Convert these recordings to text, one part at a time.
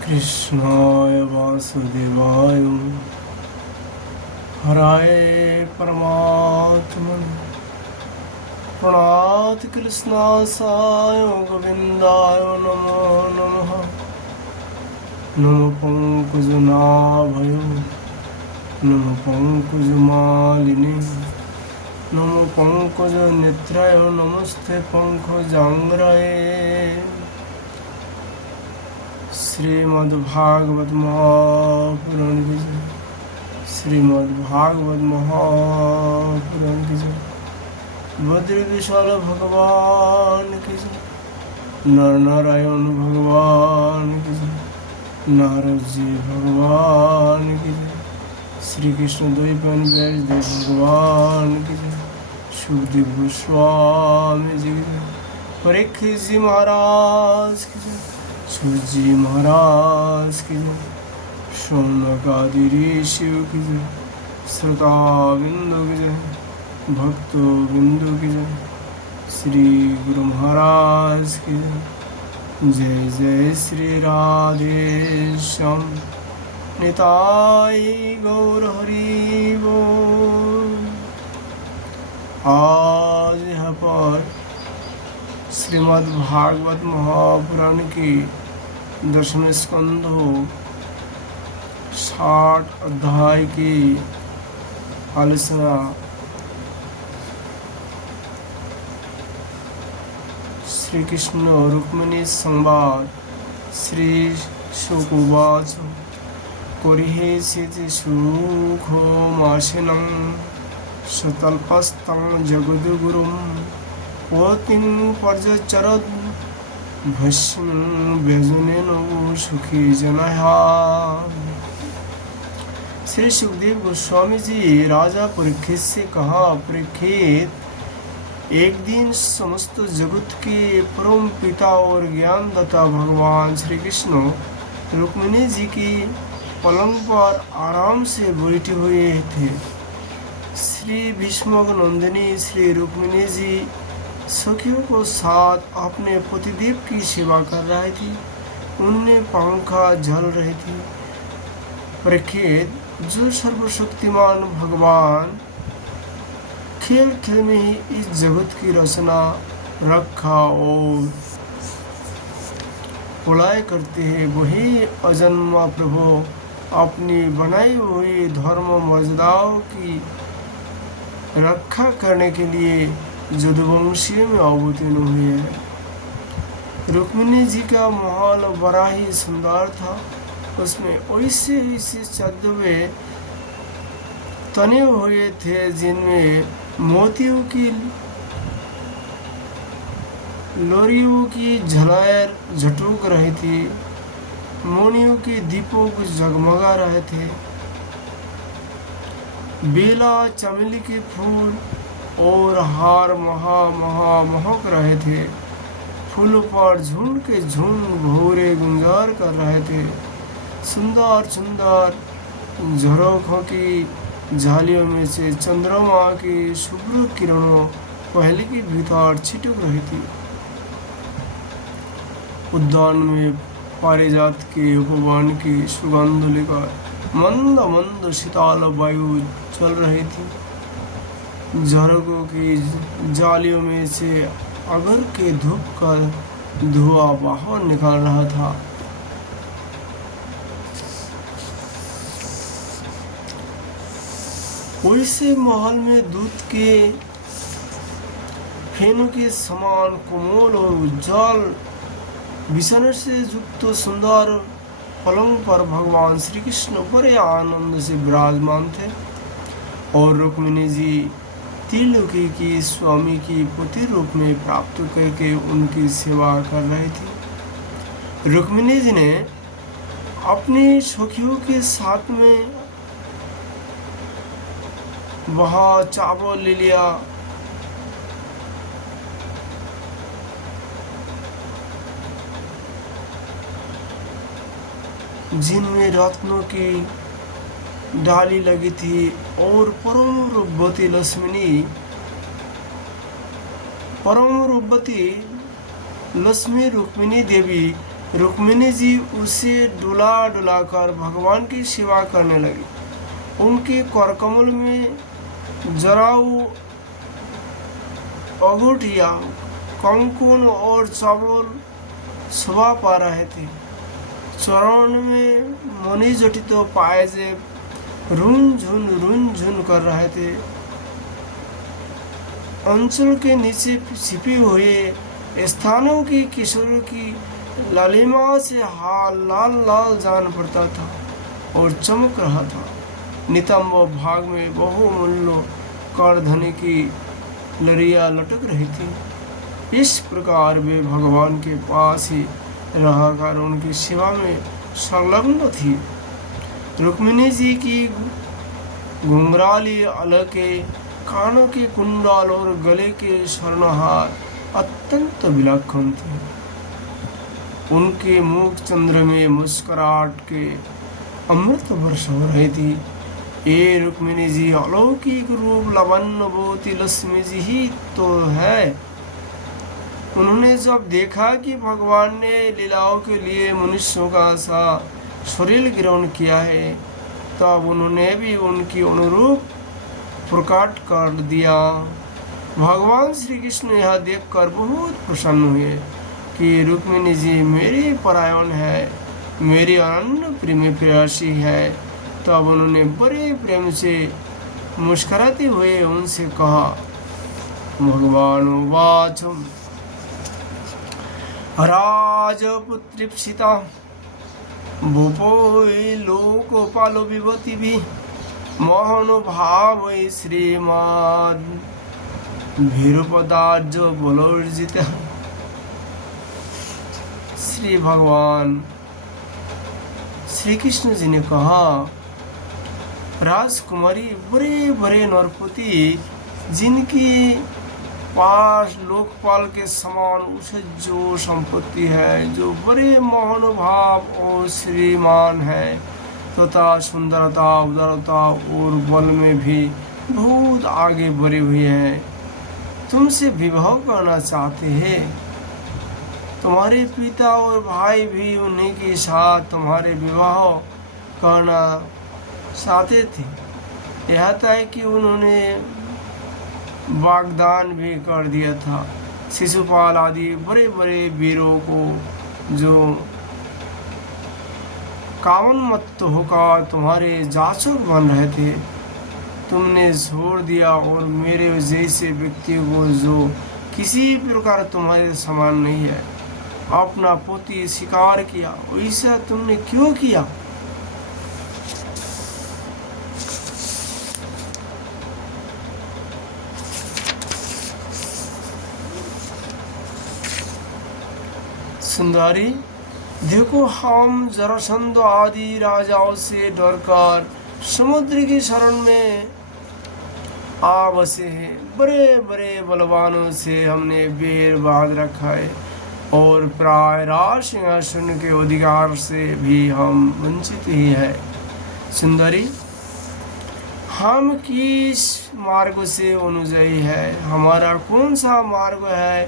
कृष्णाय वासुदेवाय हराय परमात्मने प्रणत कृष्णासाय गोविंदाय नमो नमः। नमो पंकजनाभय नमो पंकजमालिने नमो पंकजनेत्राय नमस्ते पंकजांग्रये। श्रीमद्भागवत महापुराण की जय। श्रीमद्भागवत महापुराण की जय। बद्र विशाल भगवान की जय। नर नारायण भगवान की जय। नारद जी भगवान की जय। श्री कृष्ण द्वैपायन व्यासदेव भगवान की जय। सुखदेव गोस्वामी जी की जय। परीक्षित जी महाराज की जय। सूजी महाराज की जय। शौनक आदि ऋषियों की जय। श्रोता बिंदु की जय। भक्तो बिंदु की जय। श्री गुरु महाराज की जय। जय जय श्री राधे श्याम निताई गौर हरि बोल। आज यहाँ पर श्रीमद्भागवत महापुराण की 10वें स्कंध 60 अध्याय की आलोचना श्री कृष्ण रुक्मिणी संवाद। श्री शुक उवाच कोरिहेसिति सुखोमाशिनं सतल्पस्तं जगद्गुरुं पतिं पर्यचरत् भस्म व्यजनेन सुखी जनः। श्री सुखदेव गोस्वामी जी राजा परीक्षित से कहा, परीक्षित, एक दिन समस्त जगत के परम पिता और ज्ञानदाता भगवान श्री कृष्ण रुक्मिणी जी की पलंग पर आराम से बैठे हुए थे। श्री भीष्मक नंदिनी श्री रुक्मिणी जी सखियों को साथ अपने पतिदेव की सेवा कर रही थी। उनमें पंखा जल रही थी। परीक्षित, जो सर्वशक्तिमान भगवान खेल खेल में ही इस जगत की रचना रखा और प्रलय करते हैं, वही अजन्मा प्रभु अपनी बनाई हुई धर्म मर्यादाओं की रक्षा करने के लिए यदुवंशीय में अवतीर्ण हुए हैं। रुक्मिणी जी का महल बड़ा ही सुंदर था। उसमें ऐसे ऐसे चद्दवे तने हुए थे जिनमें मोतियों की लोरियों की झलर झटक रही थी। मोनियों के दीपों को जगमगा रहे थे। बेला, चमेली के फूल और हार महक रहे थे। फूलों पर झुंड के झुंड भूरे गुंजार कर रहे थे। सुंदर सुंदर झरोखों की झालियों में से चंद्रमा की शुभ्र किरणों पहले के भीतर छिटक रही थी। उद्यान में पारिजात के उपवन की सुगंध लेकर मंद मंद शीतल वायु चल रही थी। झरोखों की जालियों में से अगर के धूप का धुआं बाहर निकल रहा था। वैसे महल में दूध के फेनों के समान कोमल और उज्जवल बिछाने से युक्त सुंदर पलंग पर भगवान श्री कृष्ण बड़े आनंद से विराजमान थे और रुक्मिणी जी त्रिलोकी की स्वामी की पति रूप में प्राप्त करके उनकी सेवा कर रही थी। रुक्मिणी जी ने अपनी सखियों के साथ में वहाँ चावल ले लिया। जिनमें रत्नों की डाली लगी थी और परम रूपवती लक्ष्मी रुक्मिणी देवी रुक्मिणी जी उसे डुला डुला कर भगवान की सेवा करने लगी। उनके करकमल में जराऊ अंगूठिया, कंकुन और चावल शोभा पा रहे थे। चरण में मणि जटित पायजेब रुन झुन कर रहे थे। अंचल के नीचे छिपे हुए स्थानों की किशोरों की लालिमा से हाल लाल लाल जान पड़ता था और चमक रहा था। नितंब भाग में बहुमूल्य करधनी की लड़ियां लटक रही थी। इस प्रकार वे भगवान के पास ही रहकर उनकी सेवा में संलग्न थी। रुक्मिणी जी की घुंघराली अलके, कानों के कुंडल और गले के स्वर्णहार अत्यंत विलक्षण थे। उनके मुख चंद्र में मुस्कुराहट के अमृत वर्ष हो रही थी। ये रुक्मिणी जी अलौकिक रूप लावण्यवती लक्ष्मी जी ही तो है। उन्होंने जब देखा कि भगवान ने लीलाओं के लिए मनुष्यों का सा शरीर ग्रहण किया है, तब उन्होंने भी उनकी अनुरूप प्रकट कर दिया। भगवान श्री कृष्ण यह देखकर बहुत प्रसन्न हुए कि रुक्मिणी जी मेरी परायण है, मेरी अनन्य प्रेमी प्रेयसी है। तब उन्होंने बड़े प्रेम से मुस्कुराते हुए उनसे कहा, भगवान उवाचम राजपुत्रीप्सिता भूपो लोकपालो विभूति भी मोहनुभाव श्रीमान भीरुपदार्ज बलोर्जित। श्री भगवान श्री कृष्ण जी ने कहा, राजकुमारी बड़े बड़े नरपति जिनकी पास लोकपाल के समान उसे जो संपत्ति है, जो बड़े मोहनुभाव और श्रीमान है तथा सुंदरता उदारता और बल में भी बहुत आगे बढ़े हुए हैं, तुमसे विवाह करना चाहते हैं। तुम्हारे पिता और भाई भी उन्हीं के साथ तुम्हारे विवाह करना चाहते थे। यहाँ तक कि उन्होंने वाग्दान भी कर दिया था। शिशुपाल आदि बड़े बड़े वीरों को जो कामन्मत्त होकर तुम्हारे जाचक बन रहे थे, तुमने छोड़ दिया और मेरे जैसे व्यक्ति को जो किसी प्रकार तुम्हारे समान नहीं है अपना पोती स्वीकार किया। ऐसा तुमने क्यों किया? सुंदरी, देखो हम जरासंध आदि राजाओं से डरकर समुद्र की शरण में आ बसे हैं। बड़े बड़े बलवानों से हमने बैर बांध रखा है और प्राय राज सिंहासन के अधिकार से भी हम वंचित ही है। सुंदरी, हम किस मार्ग से अनुयायी है, हमारा कौन सा मार्ग है,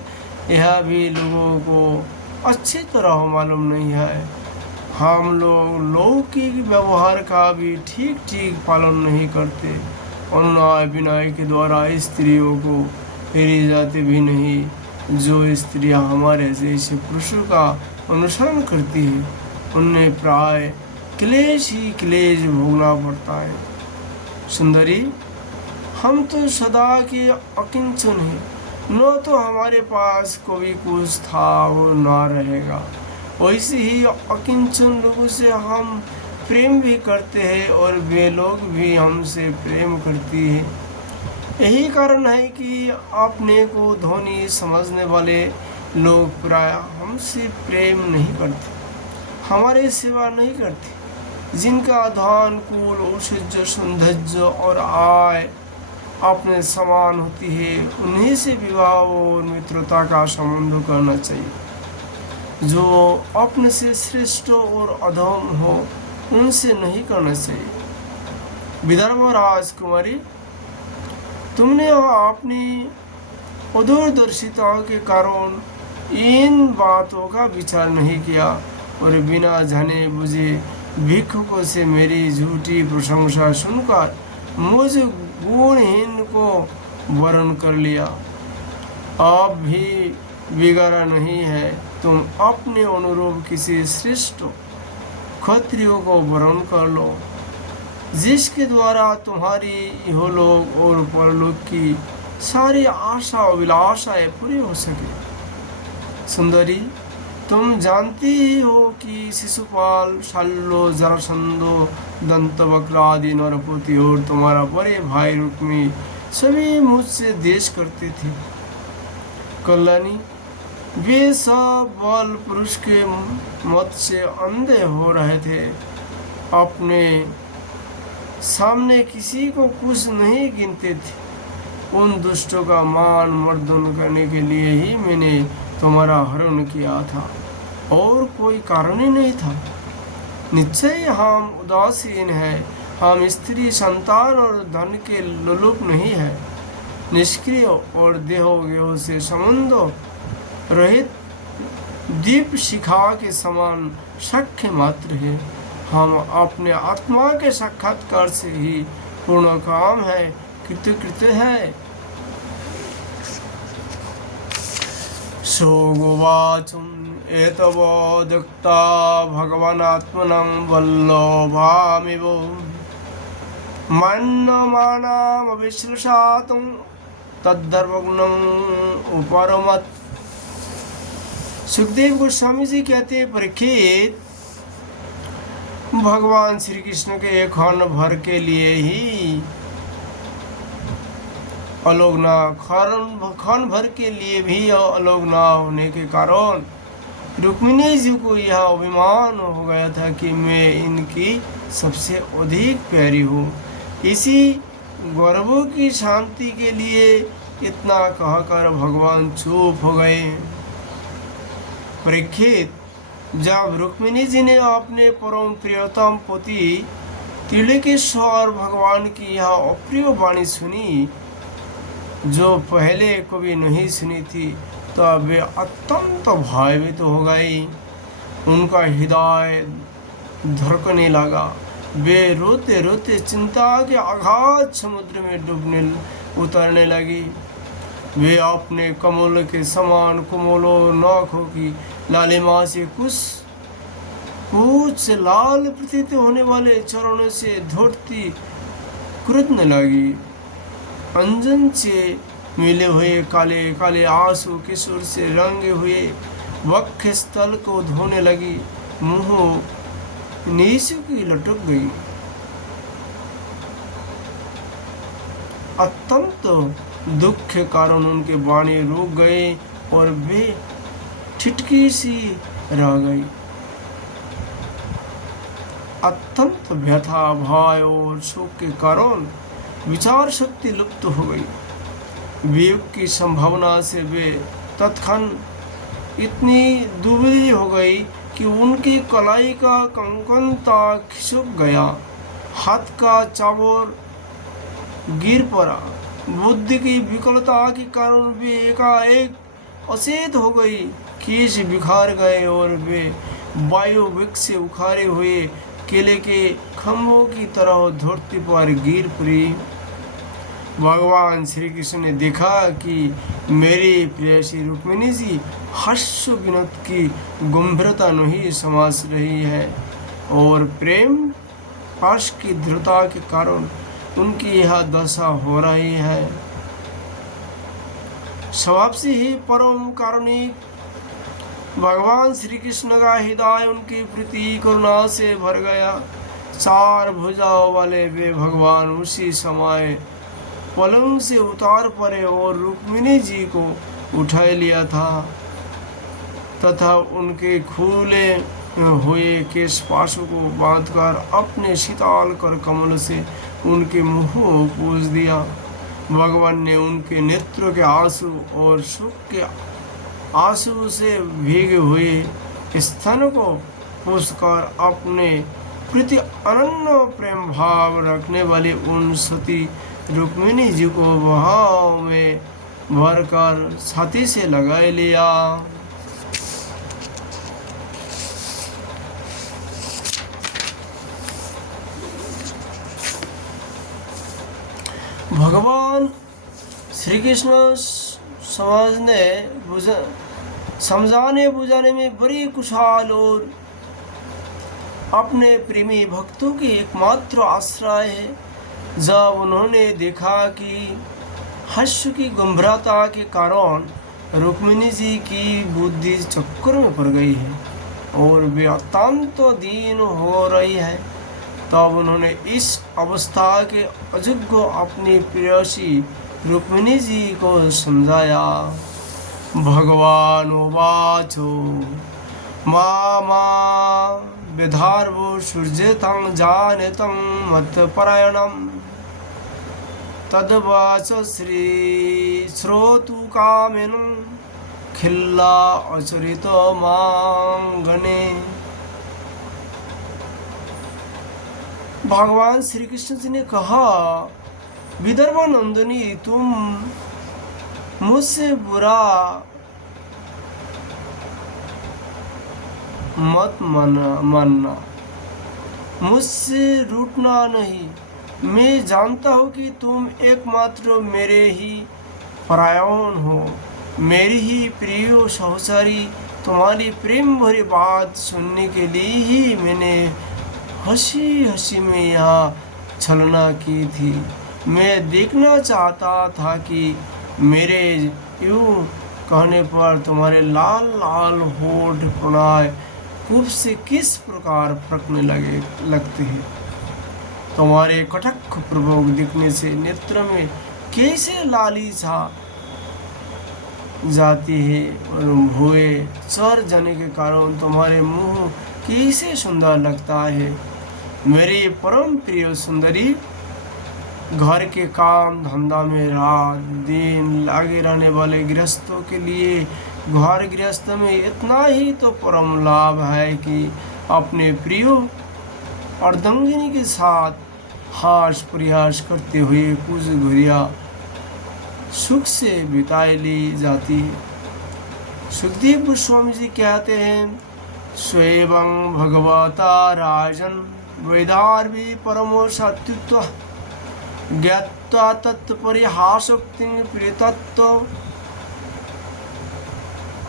यह भी लोगों को अच्छी तरह मालूम नहीं है। हम लोग लौकिक व्यवहार का भी ठीक ठीक पालन नहीं करते। अनुनय विनय के द्वारा स्त्रियों को फेरी जाती भी नहीं। जो स्त्रियां हमारे जैसे पुरुषों का अनुसरण करती है, उन्हें प्राय क्लेश ही क्लेश भोगना पड़ता है। सुंदरी, हम तो सदा के अकिंचन हैं, न तो हमारे पास कोई कुछ था और न रहेगा। वैसे ही अकिंचन लोगों से हम प्रेम भी करते हैं और वे लोग भी हमसे प्रेम करती है। यही कारण है कि अपने को धनी समझने वाले लोग प्राय हमसे प्रेम नहीं करते, हमारे सेवा नहीं करते। जिनका धन कुल औषध सौंदर्य और आय अपने समान होती है, उन्हीं से विवाह और मित्रता का संबंध करना चाहिए। जो अपने से श्रेष्ठ और अधम हो, उनसे नहीं करना चाहिए। विदर्भ राजकुमारी, तुमने अपनी अदूरदर्शिता के कारण इन बातों का विचार नहीं किया। और बिना जाने बुझे भिक्षुकों से मेरी झूठी प्रशंसा सुनकर मुझ गुणहीन को वरण कर लिया। अब भी बिगड़ा नहीं है, तुम अपने अनुरूप किसी श्रेष्ठ क्षत्रियो को वरण कर लो, जिसके द्वारा तुम्हारी इहलोक और परलोक की सारी आशा अभिलाषाएं पूरी हो सके। सुंदरी, तुम जानती ही हो कि शिशुपाल, शल्य, जरासंध, दंतवक्र आदि नरपति और तुम्हारा बड़े भाई रुक्मी सभी मुझसे द्वेष करते थे। कल्याणी, वे सब बल पुरुष के मत से अंधे हो रहे थे। अपने सामने किसी को कुछ नहीं गिनते थे। उन दुष्टों का मान मर्दन करने के लिए ही मैंने तुम्हारा हरण किया था, और कोई कारण ही नहीं था। निश्चय हम उदासीन हैं, हम स्त्री संतान और धन के लोलुप नहीं है, निष्क्रिय और देहोगेह से संबंध रहित दीप शिखा के समान शक्य मात्र है। हम अपने आत्मा के साक्षात्कार से ही पूर्ण काम है, कृतकृत्य है। सोगुवाचुम एतवोदक्ता भगवानात्मनं वल्लभामिव मन्यमानामविश्लेषातुं तद्धर्मग्नम् उपरमत्। सुखदेव गोस्वामी जी कहते हैं, परीक्षित, भगवान श्री कृष्ण के क्षण भर के लिए ही आलोक ना, क्षण भर के लिए भी आलोक ना होने के कारण रुक्मिणी जी को यह अभिमान हो गया था कि मैं इनकी सबसे अधिक प्यारी हूँ। इसी गौरव की शांति के लिए इतना कहकर भगवान चुप हो गए। परीक्षित, जब रुक्मिणी जी ने अपने परम प्रियतम पति तिलकेश्वर भगवान की यह अप्रिय वाणी सुनी, जो पहले कभी नहीं सुनी थी, तब वे अत्यंत भयभीत हो गई। उनका हृदय धड़कने लगा। वे रोते रोते चिंता के अगाध समुद्र में उतरने लगी। वे अपने कमल के समान कोमलो नखों की लालिमा से कुछ लाल प्रतीत होने वाले चरणों से धोती कृतने लगी। अंजन से मिले हुए काले काले आंसू किशोर से रंगे हुए वक्ष स्थल को धोने लगी। मुंह नीचू की लटक गई। अत्यंत दुख के कारण उनके बाणी रुक गए और वे ठिठकी सी रह गई। अत्यंत व्यथा, भय और शोक के कारण विचार शक्ति लुप्त हो गई। वियोग की संभावना से वे तत्क्षण इतनी दुबली हो गई कि उनकी कलाई का कंकन तक खिसक गया, हाथ का चाबोर गिर पड़ा। बुद्धि की विकलता के कारण वे एकाएक अचेत हो गई, केश बिखार गए और वे वायु वृक्ष से उखाड़े हुए केले के खम्भों की तरह धरती पर गिर पड़ी। भगवान श्री कृष्ण ने देखा कि मेरी प्रियसी रुक्मिणी जी हास्य विनोद की गंभीरता नहीं समझ रही है और प्रेम पाश की दृढ़ता के कारण उनकी यह दशा हो रही है। स्वभाव से ही परम कारुणिक भगवान श्री कृष्ण का हृदय उनकी प्रीति करुणा से भर गया। चार भुजाओं वाले वे भगवान उसी समय पलंग से उतार पड़े और रुक्मिणी जी को उठा लिया था तथा उनके खुले हुए केश पाशों को बांधकर अपने शीतल कर कमल से उनके मुंह पूज दिया। भगवान ने उनके नेत्रों के आंसू और सुख के आंसू से भीगे हुए स्थान को पूछकर अपने प्रति अनन्य प्रेम भाव रखने वाली उन सती रुक्मिणी जी को भाव में भरकर छाती से लगा लिया। भगवान श्री कृष्ण समझाने बुझाने में बड़ी कुशल और अपने प्रेमी भक्तों के एकमात्र आश्रय है। जब उन्होंने देखा कि हर्ष की गंभीरता के कारण रुक्मिणी जी की बुद्धि चक्कर में पड़ गई है और वे अत्यंत दीन हो रही है, तब उन्होंने इस अवस्था के अयोग्य अपनी प्रेयसी रुक्मिणी जी को समझाया। भगवान उवाचो मामा विधार्वो सूर्यतं जानेतं मत्परायणम् तद्वाच श्री श्रोतु कामिनं खिल्ला अचरित मांगने। भगवान श्री कृष्ण जी ने कहा, विदर्भ नंदिनी, तुम मुझसे बुरा मत मानना, मुझसे रूठना नहीं। मैं जानता हूँ कि तुम एकमात्र मेरे ही परायण हो, मेरी ही प्रिय सहचारी। तुम्हारी प्रेम भरी बात सुनने के लिए ही मैंने हंसी हंसी में यहाँ छलना की थी। मैं देखना चाहता था कि मेरे यूँ कहने पर तुम्हारे लाल लाल होठ प्रणय कूप से किस प्रकार फड़कने लगते हैं। तुम्हारे कटक प्रभोग दिखने से नेत्र में कैसे लाली छा जाती है और भुए चढ़ जाने के कारण तुम्हारे मुंह कैसे सुंदर लगता है। मेरी परम प्रिय सुंदरी, घर के काम धंधा में रात दिन लगे रहने वाले गृहस्थों के लिए घर गृहस्थ में इतना ही तो परम लाभ है कि अपने प्रिय अर्धांगिनी के साथ हास प्रयास करते हुए कुछ घड़ियां सुख से बिताई ली जाती है। सुखदेव गोस्वामी जी कहते हैं, स्वयं भगवता राजन वेदार्वी परमो सत्युत्व ज्ञात्वा तत्परिहासोक्ति प्रियतत्व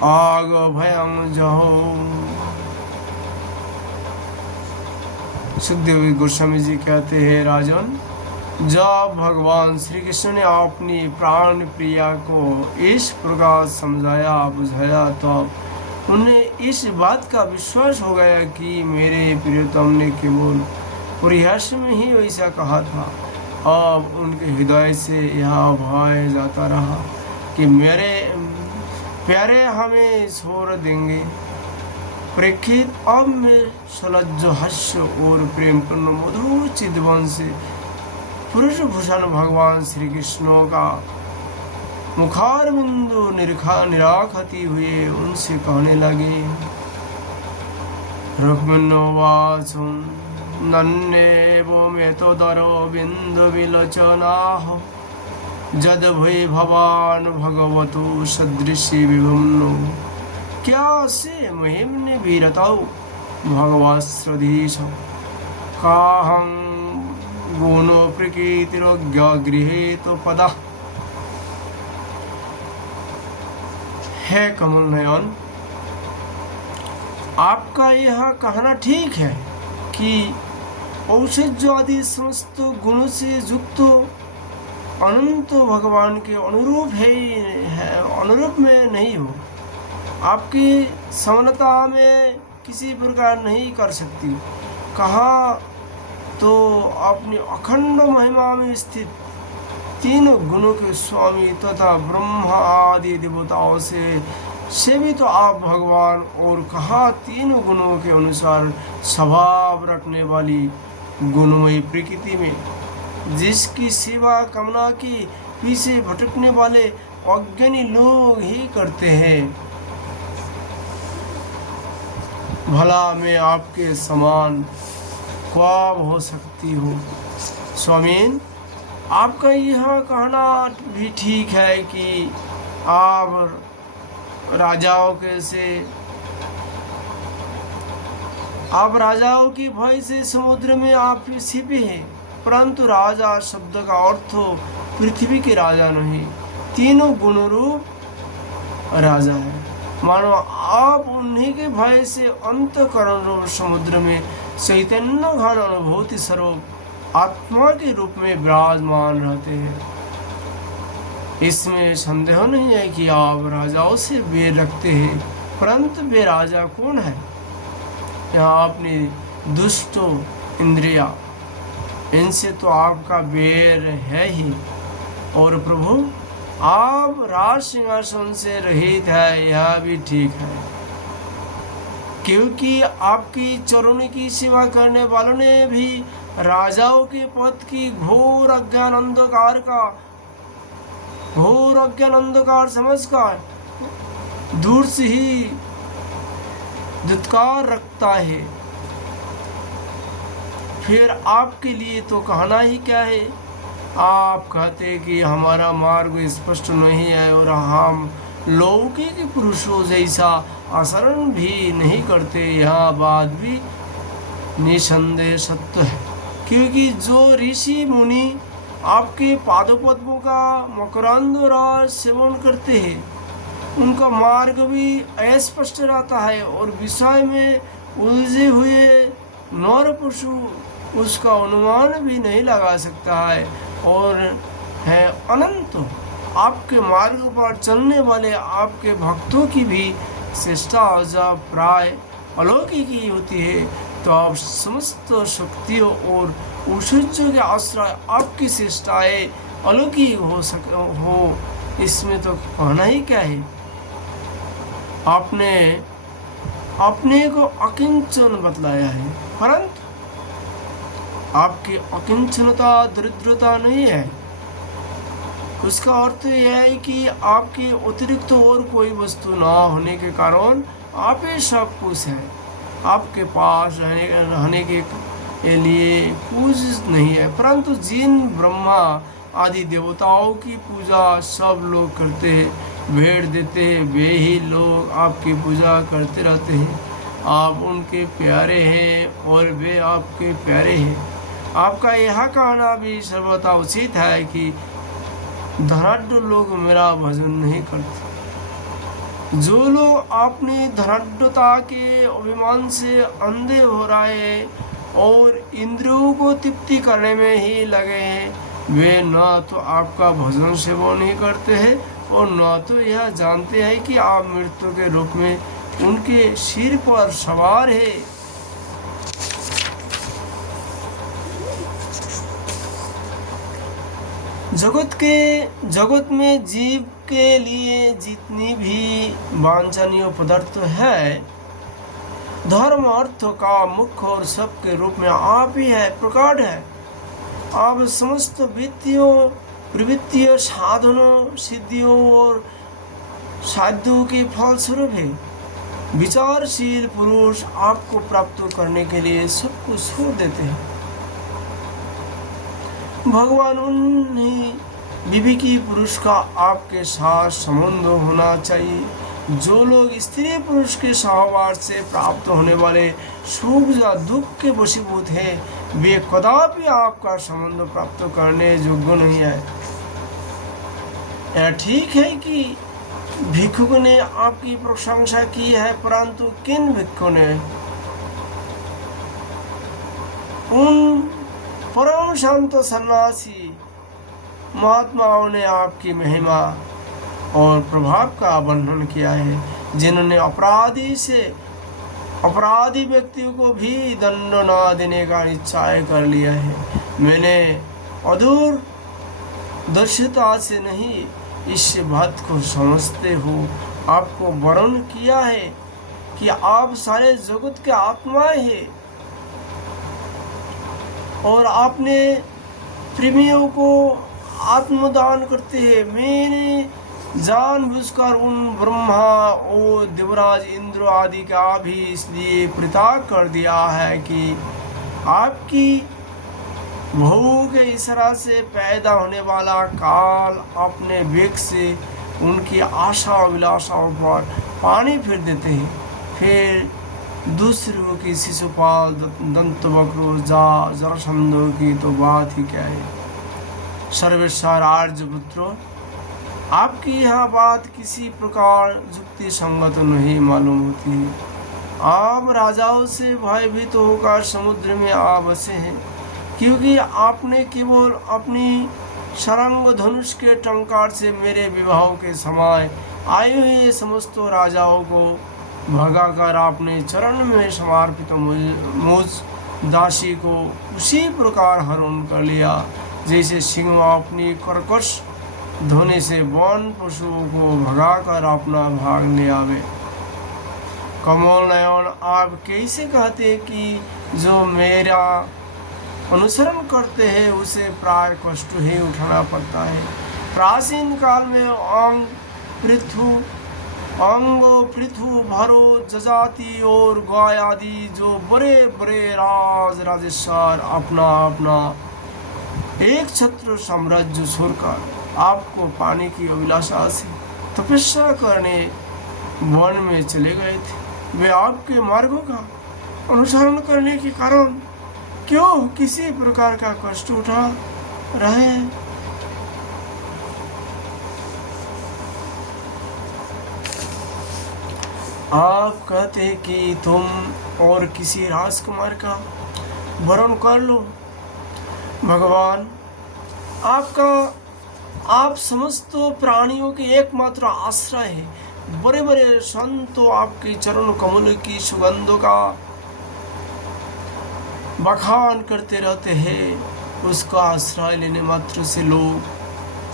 आग भयं जहो। सुखदेव गोस्वामी जी कहते हैं, राजन, जब भगवान श्री कृष्ण ने अपनी प्राण प्रिया को इस प्रकार समझाया बुझाया तो उन्हें इस बात का विश्वास हो गया कि मेरे प्रियतम ने केवल परिहास में ही वैसा कहा था। अब उनके हृदय से यह भय जाता रहा कि मेरे प्यारे हमें छोड़ देंगे। परीक्षित, अब मैं सलज्ज हास्य और प्रेम पूर्ण मधुर चितवन से पुरुष भूषण भगवान श्री कृष्ण का मुखार बिंदु निराखती हुए उनसे कहने लगे। रुक्मिण्योवाच नन्येवो मे तो दरो बिंदु विलोचनाः जद भुवि भवान भगवतो सदृशी विभुम्नो क्या से महिम्नि वीरतौ भगवत्सदृश काहं गुणो प्रकृतिरोग्यगृहे तो पदा। है कमल नयन, आपका यह कहना ठीक है कि औषध आदि समस्त गुणों से युक्त अनंत भगवान के अनुरूप है अनुरूप में नहीं हो। आपकी समानता में किसी प्रकार नहीं कर सकती। कहा तो अपनी अखंड महिमा में स्थित तीन गुणों के स्वामी तथा ब्रह्मा आदि देवताओं से सेवित तो आप भगवान, और कहा तीन गुणों के अनुसार स्वभाव रखने वाली गुणमयी प्रकृति में जिसकी सेवा कामना की पीछे भटकने वाले अज्ञानी लोग ही करते हैं। भला मैं आपके समान ख्वाब हो सकती हूँ। स्वामीन, आपका यह कहना भी ठीक है कि आप राजाओं की भय से समुद्र में आप छिपे हैं, परंतु राजा शब्द का अर्थ पृथ्वी के राजा नहीं, तीनों गुण रूप राजा है। मानो आप उन्हीं के भय से अंतःकरण रूप समुद्र में चैतन्य घन अनुभूति स्वरूप आत्मा के रूप में विराजमान रहते हैं। इसमें संदेह नहीं है कि आप राजाओं से बैर रखते हैं, परंतु वे राजा कौन है? यहाँ अपनी दुष्ट इंद्रिया, इनसे तो आपका बैर है ही। और प्रभु आप राज सिंहासन से रहित है, यह भी ठीक है, क्योंकि आपकी चरणों की सेवा करने वालों ने भी राजाओं के पद की घोर अज्ञान अंधकार समझकर दूर से ही धिक्कार रखता है। फिर आपके लिए तो कहना ही क्या है। आप कहते कि हमारा मार्ग स्पष्ट नहीं है और हम लौकिक पुरुषों जैसा आचरण भी नहीं करते। यह बात भी निसंदेह सत्य है, क्योंकि जो ऋषि मुनि आपके पादपद्मों का मकरंद रस सेवन करते हैं, उनका मार्ग भी अस्पष्ट रहता है और विषय में उलझे हुए नर पशु उसका अनुमान भी नहीं लगा सकता है और है अनंत। आपके मार्ग पर चलने वाले आपके भक्तों की भी चेष्टा जब प्राय अलौकिक ही होती है, तो आप समस्त शक्तियों और ऐश्वर्य के आश्रय आपकी चेष्टाएं अलौकिक हो, इसमें तो कहना ही क्या है। आपने अपने को अकिंचन बतलाया है, परंतु आपकी अकिंचनता दरिद्रता नहीं है। उसका अर्थ यह है कि आपके अतिरिक्त और कोई वस्तु न होने के कारण आप ही सब कुछ है। आपके पास रहने के लिए कुछ नहीं है, परंतु जिन ब्रह्मा आदि देवताओं की पूजा सब लोग करते हैं, भेंट देते हैं, वे ही लोग आपकी पूजा करते रहते हैं। आप उनके प्यारे हैं और वे आपके प्यारे हैं। आपका यह कहना भी सर्वथा उचित है कि धनाढ्य लोग मेरा भजन नहीं करते। जो लोग अपनी धनाढ्यता के अभिमान से अंधे हो रहे हैं और इंद्रियों को तृप्ति करने में ही लगे हैं, वे न तो आपका भजन सेवा नहीं करते हैं और न तो यह जानते हैं कि आप मृत्यु के रूप में उनके सिर पर सवार है। जगत में जीव के लिए जितनी भी वांछनीय पदार्थ है, धर्म अर्थ का मुख्य और सबके रूप में आप ही है, प्रकट है। आप समस्त प्रवृत्तियों साधनों सिद्धियों और साध्यों के फलस्वरूप है। विचारशील पुरुष आपको प्राप्त करने के लिए सब कुछ छोड़ देते हैं। भगवान उन्हीं विवेकी पुरुष का आपके साथ संबंध होना चाहिए। जो लोग स्त्री पुरुष के सहवास से प्राप्त होने वाले सुख या दुख के वशीभूत हैं, वे कदापि आपका संबंध प्राप्त करने योग्य नहीं है। यह ठीक है कि भिक्षुक ने आपकी प्रशंसा की है, परंतु किन भिक्षुक ने? उन परम शांत सन्यासी महात्माओं ने आपकी महिमा और प्रभाव का वर्णन किया है, जिन्होंने अपराधी व्यक्तियों को भी दंड न देने का निश्चय कर लिया है। मैंने अदूर दर्शिता से नहीं, इस बात को समझते हो आपको वर्णन किया है कि आप सारे जगत के आत्मा हैं और आपने प्रेमियों को आत्मदान करते हैं। मैंने जानबूझकर उन ब्रह्मा और देवराज इंद्र आदि का भी इसलिए पृथक कर दिया है कि आपकी बहू के इशारा से पैदा होने वाला काल अपने वेग से उनकी आशा अभिलाषाओं पर पानी फेर देते हैं। फिर दूसरों की शिशुपाल दंतवक्र जरासंधों की तो बात ही क्या है। सर्वेश्वर आर्यपुत्रो, आपकी यह बात किसी प्रकार युक्ति संगत नहीं मालूम होती है। आप राजाओं से भयभीत होकर समुद्र में आ बसे हैं, क्योंकि आपने केवल अपनी सरंग धनुष के टंकार से मेरे विवाह के समय आए हुए समस्त राजाओं को भगाकर आपने चरण में समर्पित मुझ दासी को उसी प्रकार हरण कर लिया, जैसे सिंह अपनी कर्कश धोने से वन पशुओं को भगाकर अपना भाग ले आवे। कमल नयन, आप कैसे कहते कि जो मेरा अनुसरण करते हैं उसे प्राय कष्ट ही उठाना पड़ता है। प्राचीन काल में अंग पृथु भरो जजाति और गाय आदि जो बड़े बड़े राजेश्वर अपना अपना एक छत्र साम्राज्य छोड़कर आपको पाने की अभिलाषा से तपस्या करने वन में चले गए थे। वे आपके मार्गों का अनुसरण करने के कारण क्यों किसी प्रकार का कष्ट उठा रहे हैं। आप कहते हैं कि तुम और किसी राजकुमार का वरण कर लो। भगवान, आप समस्त प्राणियों के एकमात्र आश्रय है। बड़े बड़े संतों आपके चरण कमल की सुगंधों का बखान करते रहते हैं। उसका आश्रय लेने मात्र से लोग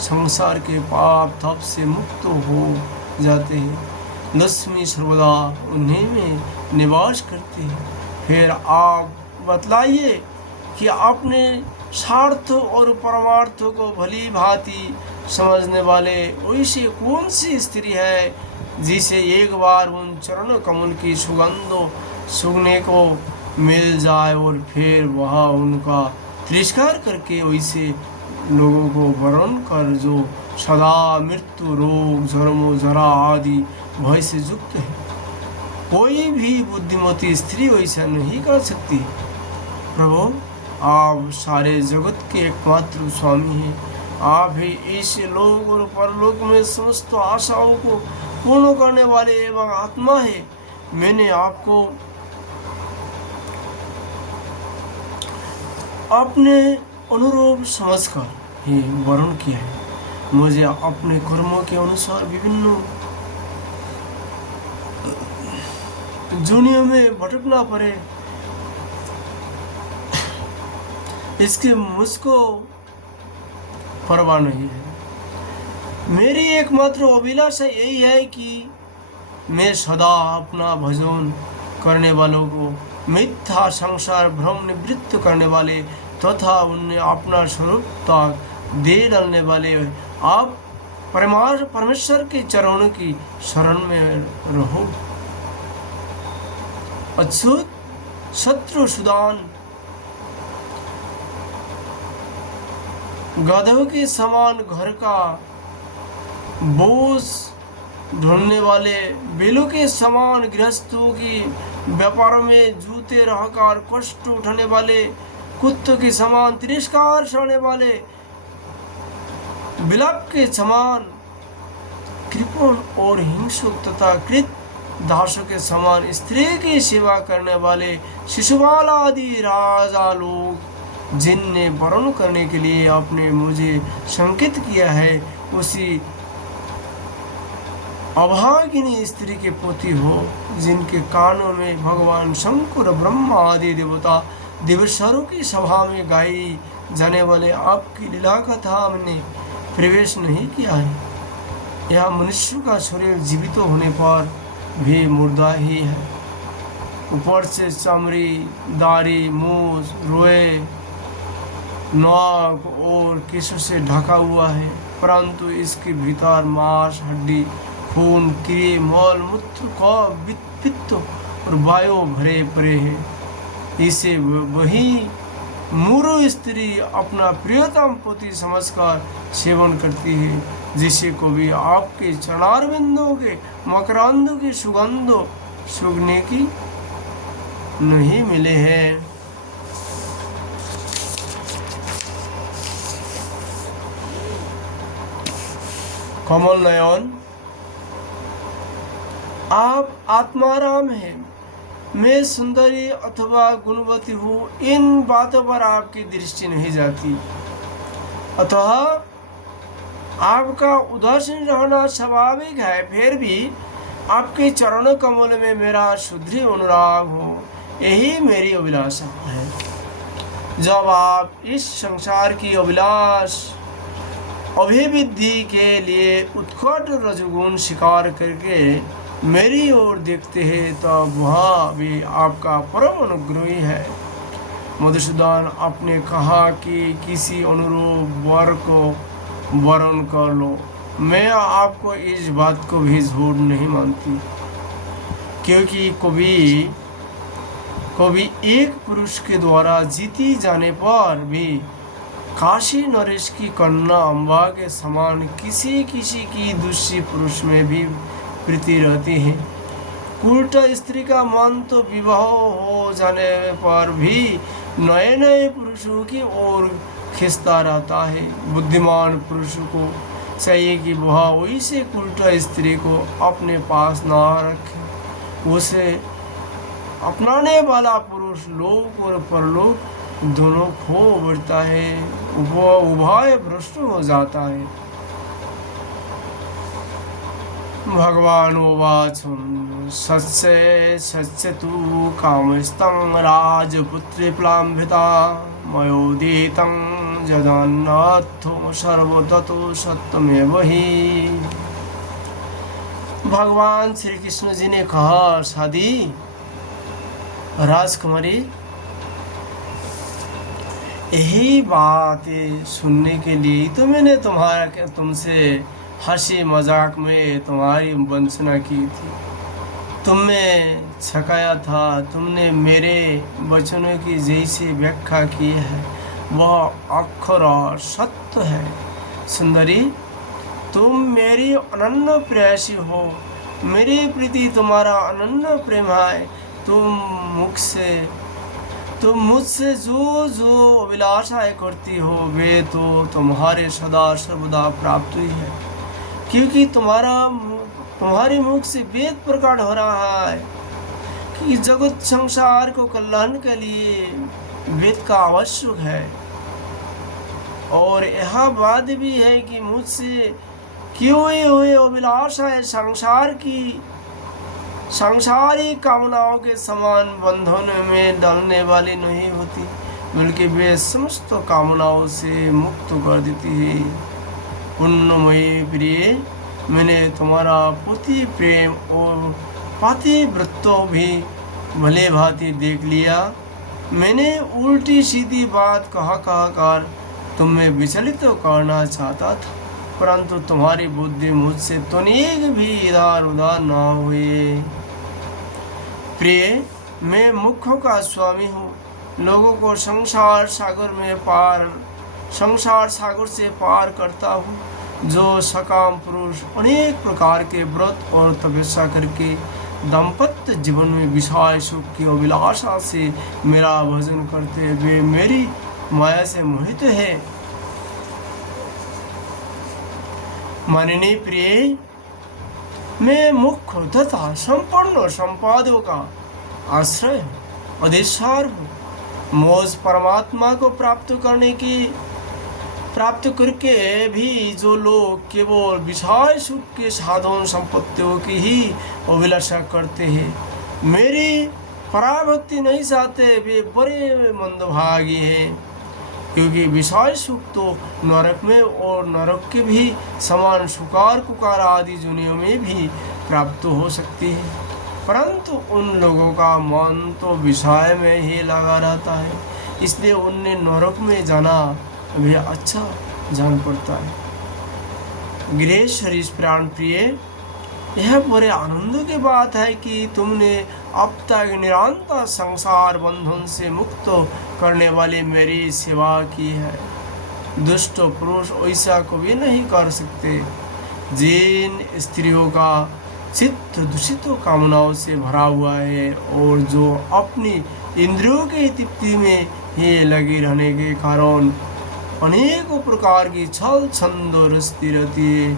संसार के पाप तप से मुक्त हो जाते हैं। लक्ष्मी सर्वदा उन्हीं में निवास करती है। फिर आप बतलाइए कि आपने स्वार्थ और परमार्थ को भली भांति समझने वाले वैसे कौन सी स्त्री है जिसे एक बार उन चरण कमल की सुगंध सूंघने को मिल जाए और फिर वह उनका तिरस्कार करके वैसे लोगों को वरण कर जो सदा मृत्यु रोग जन्म जरा आदि भय से युक्त है। कोई भी बुद्धिमती स्त्री वैसा नहीं कर सकती। प्रभु, आप सारे जगत के एकमात्र स्वामी हैं। आप ही ऐसे लोग और परलोक में समस्त आशाओं को पूर्ण करने वाले एवं आत्मा है। मैंने आपको अपने अनुरूप समझकर ही वर्ण किया है। मुझे अपने कर्मों के अनुसार विभिन्न दुनिया में भटकना पड़े, इसके मुझको परवाह नहीं है। मेरी एकमात्र अभिलाषा यही है कि मैं सदा अपना भजन करने वालों को मिथ्या संसार भ्रम निवृत्त करने वाले तथा उन्हें अपना स्वरूप तक दे डालने वाले आप परमेश्वर के चरणों की शरण में रहो। अच्युत शत्रु सुदान, गधों के समान घर का बोझ ढोने वाले, बेलों के समान गृहस्थों की व्यापारों में जूते रहकर कष्ट उठाने वाले, कुत्तों के समान तिरस्कार सहने वाले, बिलाप के समान कृपण और हिंसक तथा कृत दासों के समान स्त्री की सेवा करने वाले शिशुपाल आदि राजा लोग जिनने वर्ण करने के लिए आपने मुझे संकेत किया है, उसी अभागिनी स्त्री के पोती हो, जिनके कानों में भगवान शंकर ब्रह्मा आदि देवता दिवसरों की सभा में गाई जाने वाले आपकी लीला कथा हमने प्रवेश नहीं किया है। यह मनुष्य का शरीर जीवित होने पर भी मुर्दा ही है। ऊपर से चमड़ी, दाढ़ी, मूछ, रोए, नाक और केशों से ढका हुआ है, परंतु इसके भीतर मांस, हड्डी, खून, कीड़े, मल मूत्र, कफ, पित्त और वायु भरे पड़े हैं। इसे वही मूढ़ स्त्री अपना प्रियतम पति समझकर सेवन करती है, जिसे को भी आपके चरणारविंदों के मकरंद की सुगंध सूंघने की नहीं मिले हैं। कमल नयन, आप आत्माराम हैं, मैं सुंदरी अथवा गुणवती हूँ, इन बातों पर आपकी दृष्टि नहीं जाती। अतः आपका उदासीन रहना स्वाभाविक है, फिर भी आपके चरणों कमल में मेरा शुद्ध अनुराग हो, यही मेरी अभिलाषा है। जब आप इस संसार की अभिवृद्धि के लिए उत्कट रजोगुण स्वीकार करके मेरी ओर देखते हैं, तब वह भी आपका परम अनुग्रही है। मधुसूदन, आपने कहा कि किसी अनुरूप वर को वरण कर लो। मैं आपको इस बात को भी झूठ नहीं मानती, क्योंकि कभी एक पुरुष के द्वारा जीती जाने पर भी काशी नरेश की कन्या अम्बा के समान किसी किसी की दूसरी पुरुष में भी प्रीति रहती है। कुलट स्त्री का मन तो विवाह हो जाने पर भी नए नए पुरुषों की ओर खिंचता रहता है। बुद्धिमान पुरुष को चाहिए कि वह वैसे कुलट स्त्री को अपने पास ना रखे। उसे अपनाने वाला पुरुष लोक और परलोक दोनों खो बढ़ता है, वह उभय भ्रष्ट हो जाता है। भगवान उवाच सत्य सत्य तु कामस्तं राजपुत्री प्लाम्भिता मयोदितं जदन्नाथो सर्वततो सत्यमेव हि। भगवान श्री कृष्ण जी ने कहा, सादी राजकुमारी, यही बातें सुनने के लिए तो मैंने तुमसे हंसी मजाक में तुम्हारी वंचना की थी, तुम्हें छकाया था। तुमने मेरे वचनों की जैसी व्याख्या की है वह अक्षर और सत्य है। सुंदरी, तुम मेरी अनन्य प्रेयसी हो, मेरे प्रति तुम्हारा अनन्य प्रेम है। तुम मुझसे जो अभिलाषाएं करती हो वे तो तुम्हारे सदा सर्वदा प्राप्त ही है, क्योंकि तुम्हारे मुख से वेद प्रकट हो रहा है कि जगत संसार को कल्याण के लिए वेद का आवश्यक है। और यह बात भी है कि मुझसे किए हुए अभिलाषाएं सांसारिक कामनाओं के समान बंधनों में डालने वाली नहीं होती, बल्कि वे समस्त कामनाओं से मुक्त कर देती है। पुण्यमयी प्रिय, मैंने तुम्हारा पति प्रेम और पातिव्रत्य भी भले भांति देख लिया। मैंने उल्टी सीधी बात कहा कर तुम्हें विचलित करना चाहता था, परंतु तुम्हारी बुद्धि मुझसे तनिक भी इधर उधर न हुई। प्रिय, मैं मुख्यों का स्वामी हूँ, लोगों को संसार सागर से पार करता हूँ। जो सकाम पुरुष अनेक प्रकार के व्रत और तपस्या करके दाम्पत्य जीवन में विषय सुख की अभिलाषा से मेरा भजन करते वे मेरी माया से मोहित है। माननीय प्रिय, मैं मुख्य तथा संपूर्ण संपादों का आश्रय अधिसार हूँ। मोज परमात्मा को प्राप्त करके भी जो लोग केवल विषय सुख के साधन संपत्तियों की ही अभिलाषा करते हैं, मेरी पराभक्ति नहीं चाहते, वे बड़े मंदभागी हैं। क्योंकि विषय सुख तो नरक में और नरक के भी समान सुकार कुकार आदि दुनियों में भी प्राप्त हो सकती है, परंतु उन लोगों का मन तो विषय में ही लगा रहता है, इसलिए उन्हें नरक में जाना भी अच्छा जान पड़ता है। गृहेश्वरी प्राण प्रिय, यह बड़े आनंद की बात है कि तुमने अब तक निरंतर संसार बंधन से मुक्त करने वाली मेरी सेवा की है। दुष्ट पुरुष ऐसा कभी नहीं कर सकते। जिन स्त्रियों का चित्त दूषित कामनाओं से भरा हुआ है और जो अपनी इंद्रियों की तृप्ति में ही लगी रहने के कारण अनेकों प्रकार की छल छंद रचती रहती है,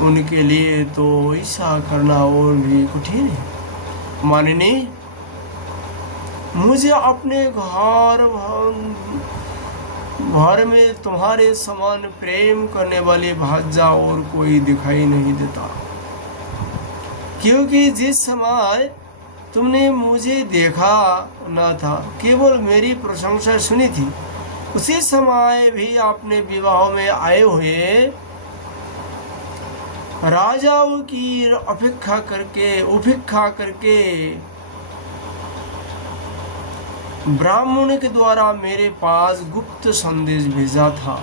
उनके लिए तो ऐसा करना और भी कठिन है। मानिनी, मुझे अपने घर में तुम्हारे समान प्रेम करने वाले भाजा और कोई दिखाई नहीं देता, क्योंकि जिस समय तुमने मुझे देखा न था, केवल मेरी प्रशंसा सुनी थी, उसी समय भी अपने विवाह में आए हुए राजाओं की उपेक्षा करके ब्राह्मण के द्वारा मेरे पास गुप्त संदेश भेजा था।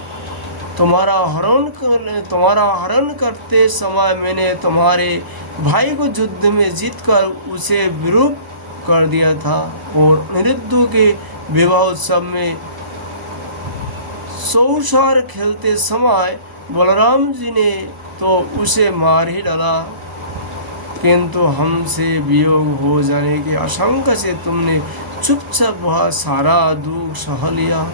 तुम्हारा हरण करते समय मैंने तुम्हारे भाई को युद्ध में जीतकर उसे विरूप कर दिया था और अनिरुद्ध के विवाह उत्सव में सौसार खेलते समय बलराम जी ने तो उसे मार ही डाला, किंतु हमसे वियोग हो जाने की आशंका से तुमने चुपचाप वह सारा दुख सह लिया,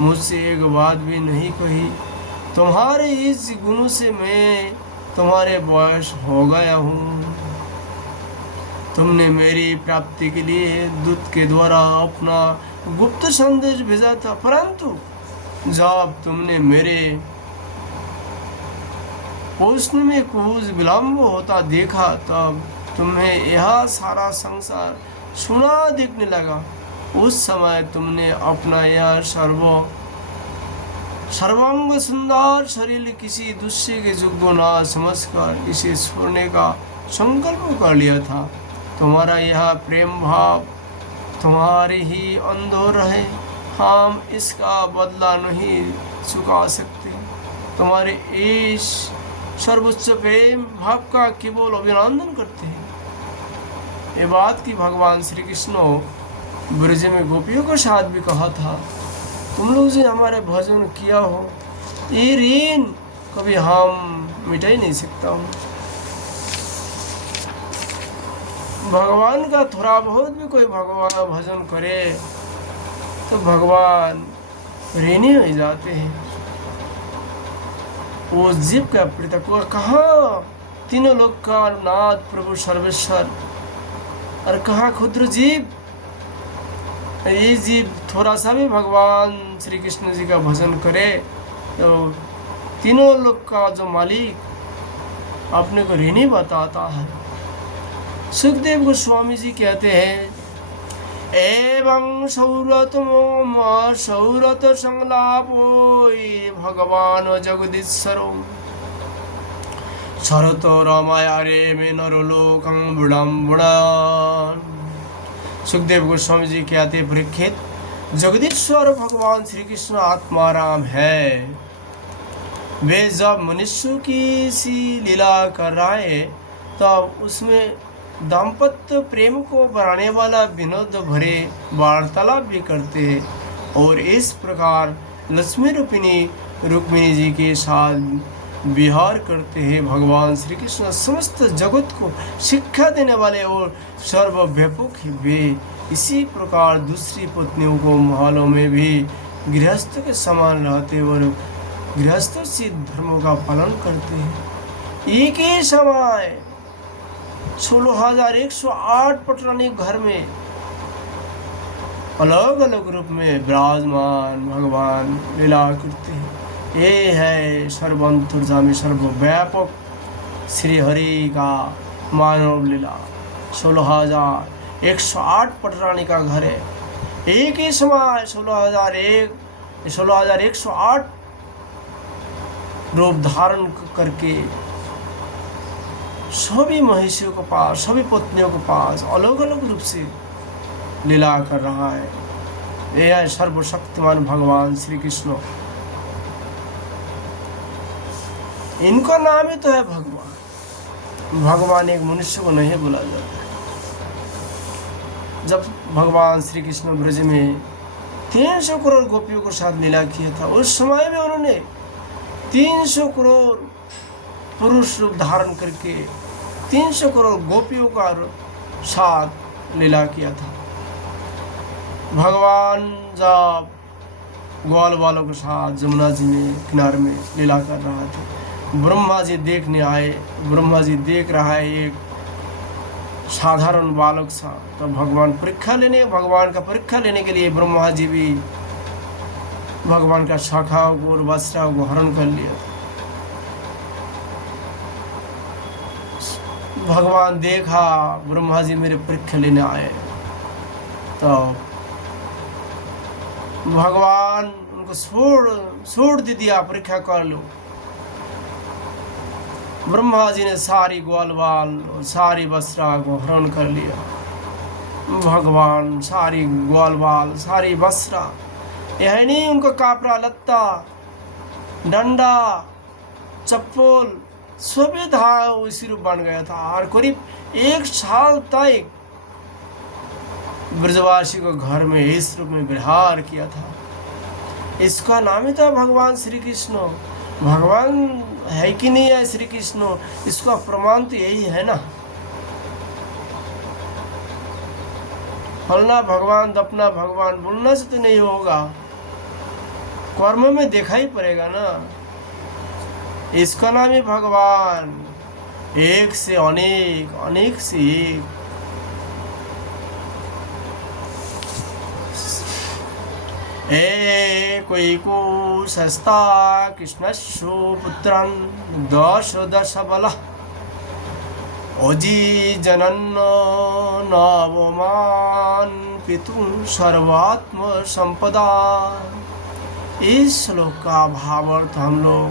मुझसे एक बात भी नहीं कही। तुम्हारे इस गुण से मैं तुम्हारे वश हो गया हूँ। तुमने मेरी प्राप्ति के लिए दूत के द्वारा अपना गुप्त संदेश भेजा था, परंतु जब तुमने मेरे पहुंचने में कुछ विलंब होता देखा, तब तुम्हें यह सारा संसार सुना दिखने लगा। उस समय तुमने अपना यह सर्वांग सुंदर शरीर किसी दूसरे के योग्य ना समझकर इसे छोड़ने का संकल्प कर लिया था। तुम्हारा यह प्रेम भाव तुम्हारी ही अंदर रहे, हम इसका बदला नहीं चुका सकते। तुम्हारे इस सर्वोच्च प्रेम भाव का केवल अभिनंदन करते हैं। ये बात की भगवान श्री कृष्ण ब्रज में गोपियों के साथ भी कहा था, तुम लोग जो हमारे भजन किया हो, ये ऋण कभी हम मिटा ही नहीं सकता हूँ। भगवान का थोड़ा बहुत भी कोई भगवान भजन करे तो भगवान ऋणी हो जाते हैं। वो जीव का पृथक कहाँ तीनों लोग का नाथ प्रभु सर्वेश्वर, और कहाँ क्षुद्र जीव। ये जीव थोड़ा सा भी भगवान श्री कृष्ण जी का भजन करे तो तीनों लोग का जो मालिक अपने को ऋणी बताता है। सुखदेव गोस्वामी जी कहते हैं, एवं सौरत संलापोई भगवान जगदीश्वरो शरत रामाया रे में नरलोकं विडम्बना। सुखदेव गोस्वामी जी कहते हैं, परीक्षित, जगदीश्वर भगवान श्री कृष्ण आत्माराम है। वे जब मनुष्य की सी लीला कर रहे हैं तब उसमें दाम्पत्य प्रेम को बढ़ाने वाला विनोद भरे वार्तालाप भी करते हैं और इस प्रकार लक्ष्मी रूपिणी रुक्मिणी जी के साथ विहार करते हैं। भगवान श्री कृष्ण समस्त जगत को शिक्षा देने वाले और सर्वव्यापक हैं। वे इसी प्रकार दूसरी पत्नियों को महलों में भी गृहस्थ के समान रहते और गृहस्थोचित धर्मों का पालन करते हैं। एक ही समय 16,108 पटरानी घर में अलग अलग रूप में विराजमान भगवान लीला करते हैं। ये है सर्वंतर्यामी सर्वव्यापक श्री हरि का मानव लीला। 16,108 पटरानी का घर है। एक ही समय 16,108 रूप धारण करके सभी महिषियों के पास, सभी पत्नियों के पास अलग अलग रूप से लीला कर रहा है। यह है सर्वशक्तिमान भगवान श्री कृष्ण। इनका नाम ही तो है भगवान। भगवान एक मनुष्य को नहीं बोला जाता। जब भगवान श्री कृष्ण ब्रज में 300 करोड़ गोपियों के साथ लीला किया था, उस समय में उन्होंने 300 करोड़ पुरुष रूप धारण करके 300 करोड़ गोपियों का साथ लीला किया था। भगवान जब ग्वाल बालों के साथ जमुना जी में किनारे में लीला कर रहा था, ब्रह्मा जी देखने आए। ब्रह्मा जी देख रहा है एक साधारण बालक सा, तो भगवान का परीक्षा लेने के लिए ब्रह्मा जी भी भगवान का शाखाओं को और वस्त्राओं को हरण कर लिया। भगवान देखा ब्रह्मा जी मेरे परीक्षा लेने आए, तो भगवान उनको छोड़ दिया, परीक्षा कर लो। ब्रह्मा जी ने सारी ग्वाल बाल और सारी वस्त्रा को हरण कर लिया। भगवान सारी ग्वाल बाल सारी वस्त्रा, यह नहीं उनको कापरा लत्ता डंडा चप्पल सभी था, उसी रूप बन गया था। और करीब 1 साल तक ब्रजवासी को घर में इस रूप में विहार किया था। इसका नाम ही था भगवान श्री कृष्ण। भगवान है कि नहीं है श्री कृष्ण, इसका प्रमाण तो यही है ना। फलना भगवान दपना भगवान बोलना से तो नहीं होगा, कर्म में देखा ही पड़ेगा ना। इसका नाम है भगवान, एक से अनेक, अनेक से एक। एकैको सस्ता कृष्णस्यो पुत्रं दश बल अजी जनन्न नवमान पितुं सर्वात्म संपदा। इस श्लोक का भावार्थ हम लोग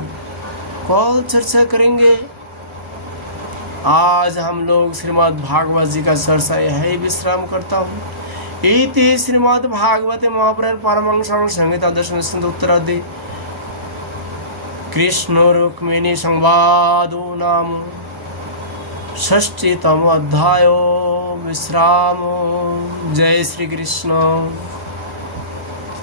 कल चर्चा करेंगे। आज हम लोग श्रीमद् भागवत जी का चर्चा यही विश्राम करता हूँ। इति श्रीमद् भागवते महापुराण पारमहंस संहिता दशम स्कंध उत्तरार्धे कृष्ण रुक्मिणी संवादो नाम षष्ठीतम अध्यायो विश्रामो। जय श्री कृष्ण।